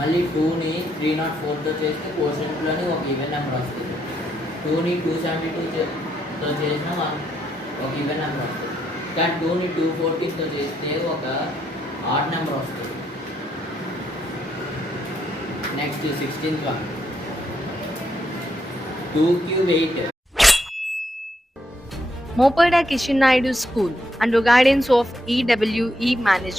మళ్ళీ 2ని 304తో చేస్తే కోషెంట్లోని ఒక ఈవెన్ నెంబర్ వస్తుంది. 2ని 272తో చేసిన ఒక ఈవెన్ నెంబర్ వస్తుంది. కానీ 2ని 214తో చేస్తే ఒక ఆడ్ నెంబర్ వస్తుంది. నెక్స్ట్ 16th వన్ 2 cube 8. Mopada Kishin Naidu School under guidance of EWE Management